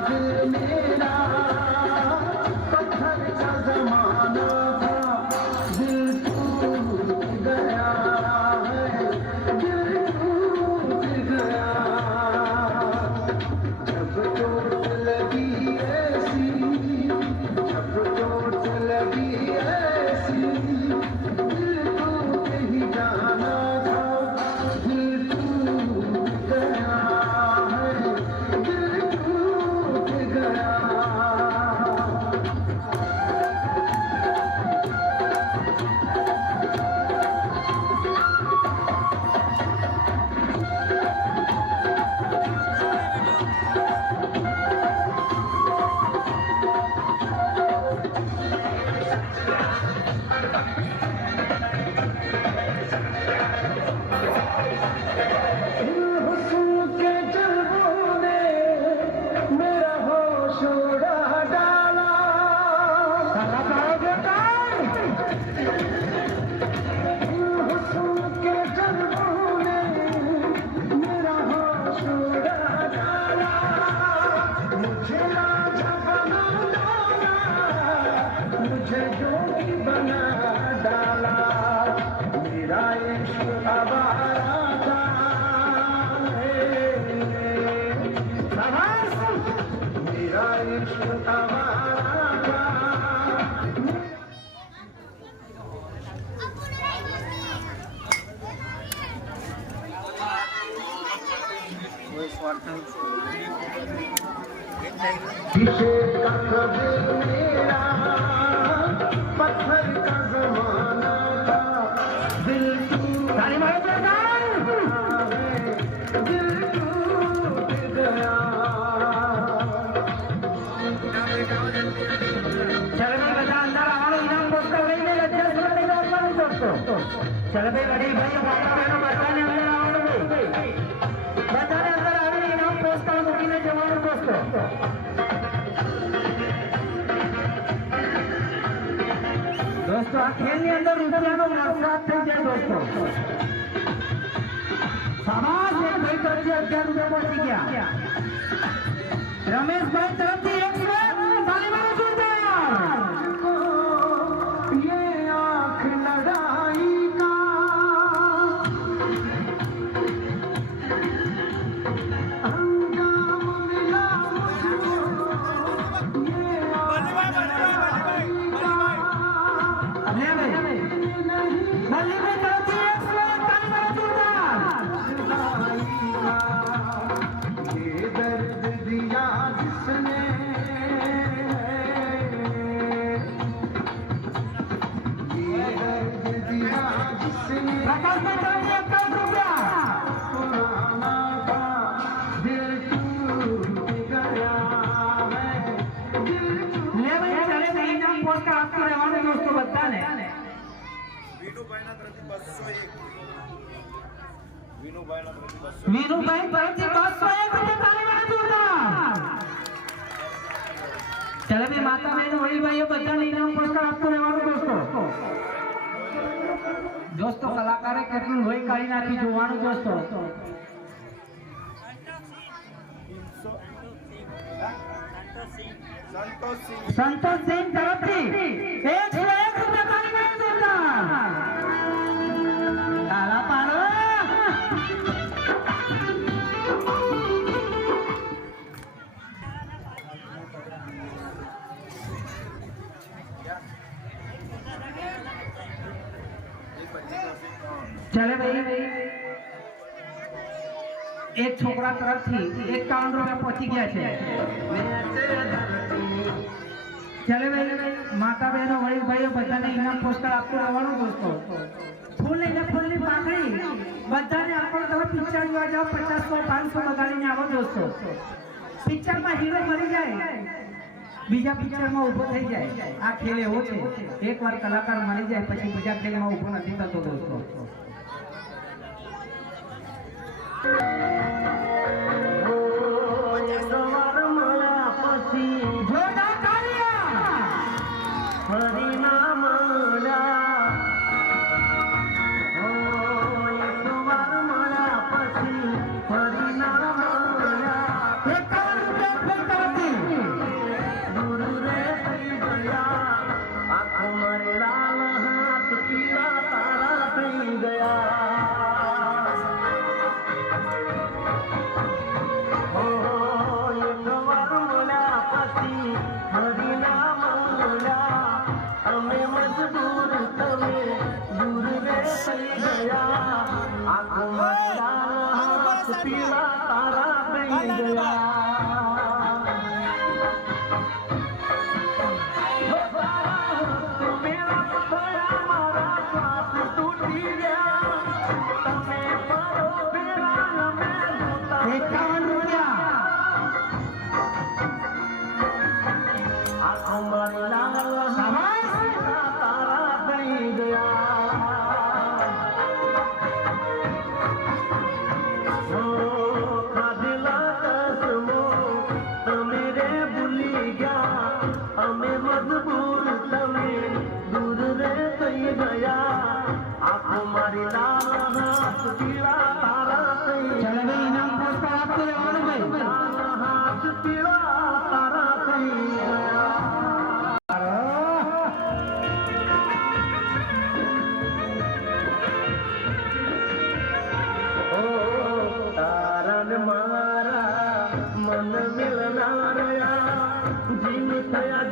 दिल मेरा पत्थर का जमाना था, दिल टूट गया है, दिल टूट गया। जब चोट लगी ऐसी, जब चोट लगी ऐसी, दिल टूट ही जाना था, दिल टूट गया है, दिल टूट गया। मुझे जोगी बना डाला, मेरा इश्क आवारा था, मेरा इश्क आवारा था। पीछे का कभी मेरा पत्थर का जमाना था, दिल टूट गया। चल भाई बड़ी भाई माता बहनों बताने अंदर आओगे, बताने अंदर आवे इनाम पोस्ट करो मुकीने जवान पोस्ट। दोस्तों आ खेल ની અંદર રૂપિયાનો વરસાદ થઈ જાય दोस्तों। समाज एक भाई तरफથી 11 રૂપિયા પહોંચી ગયા। રમેશભાઈ તરફથી 100 તાલી મારો જોરદાર। ये आंख लड़ाई का अंजाम मिला मुझको, ये ये दर्द दिया जिसने, ये दर्द दिया जिसने, पुराना था, दिल टूट गया है, दिल दोस्तों बता ने वीनूभाई तरफથી 201 તાળી મારો જોરદાર। ચલે ભાઈ માતા બહેનો વડીલ ભાઈઓ બધાને ઇનામ પુરસ્કાર આપતો રહેવાનું दोस्तों। दोस्तों કલાકારે કેટલું લોહી કાઢી નાખી જોવાનું दोस्तों। संतोष सिंह तरफથી 101 રૂપિયા તાળી મારો જોરદાર। તાલા પાડો। चले भाई एक छोकरा तरफથી 51 રૂપિયા પહોંચી ગયા છે। चले भाई माता बहनों वડીલ ભાઈઓ બધાને ઇનામ પુરસ્કાર આપતો રહેવાનું दोस्तों। ફૂલ લઈને ફૂલની પાકડી બધાને આપણો તમે પિક્ચર જોવા જાઓ 50 100 500 બગાડીને આવો दोस्तों। પિક્ચરમાં હીરો મરી જાય બીજા પિક્ચરમાં ઊભો થઈ જાય। આ ખેલ એવો છે એકવાર કલાકાર મરી જાય પછી બીજા ખેલમાં ઊભો નથી થતો दोस्तों। હાથ પીળા તારા થઈ ગયા મેરા થયા મારા શ્વાસ તૂટી ગયા તમે મારો ફેરા અમે 51 રૂપિયા અમારી લાલ શાબાશ. તારા થઈ ગયા ખાધેલા કસમો તમે રે ભૂલી ગયા અમે મજબૂર તમે દૂર રે થઈ ગયા અમારી લાલ હાથ પીળા તારા થઈ ચાલો ભાઈ ઇનામ પુરસ્કાર આપતું રહેવાનું ભાઈ હાથ પીળા તારા થઈ ગયા તારન મારા મન મિલનારયા જીવ થયા